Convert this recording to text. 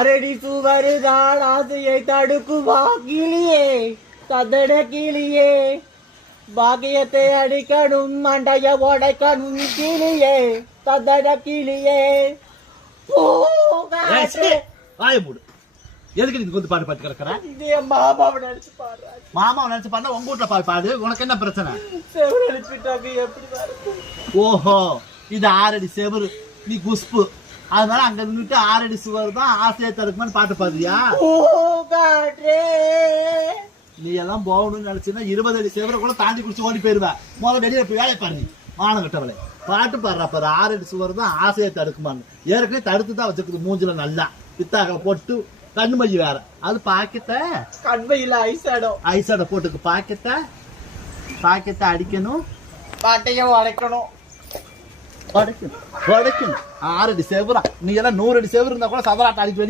அரடி சுவருதான் ஆசையை தடுக்குமா கிளியே கதட கிளியே பாக்கியத்தை அடிக்கணும் மண்டைய உடைக்கணும் கிளியே கதட கிளியே எதுக்கு நீ வந்து பாட்டு பாட்டு கிடக்குற? மாமாவை நினைச்சு பாரு. மாமாவை நினைச்சு பாரு, உங்க வீட்டுல பாடு. உனக்கு என்ன பிரச்சனை? செவரு அழிச்சுட்டாங்க எப்படி ஓஹோ, இது 6 அடி செவரு, நீ குஸ்பு, அதனால அங்க நின்றுட்டு 6 அடி சுவர் தான் ஆசையை தடுக்குமான்னு பாட்டு பாடுறியா? நீ எல்லாம் போகணும்னு நினைச்சுன்னா 20 அடி செவரை கூட தாண்டி குடிச்சு ஓடி போயிருவேன். முதல்ல வெளியே போய் வேலையை பாரு. மானம் கட்டவளை பாட்டு பாடுறா பாரு. 6 அடி சுவர் தான் ஆசையை தடுக்குமான்னு ஏற்கனவே தடுத்து தான் வச்சுக்குது. மூஞ்சில நல்லா பித்தாக போட்டு கண்மை வேற. அது பாக்கெட்ட கண்மையில ஐசாடோ போட்டுக்கு பாக்கெட்ட அடிக்கணும், பாட்டையும் உடைக்கணும். 6 அடி செவரா. நீ எல்லாம் 100 அடி செவரு இருந்தா கூட சதராட்ட அடிக்க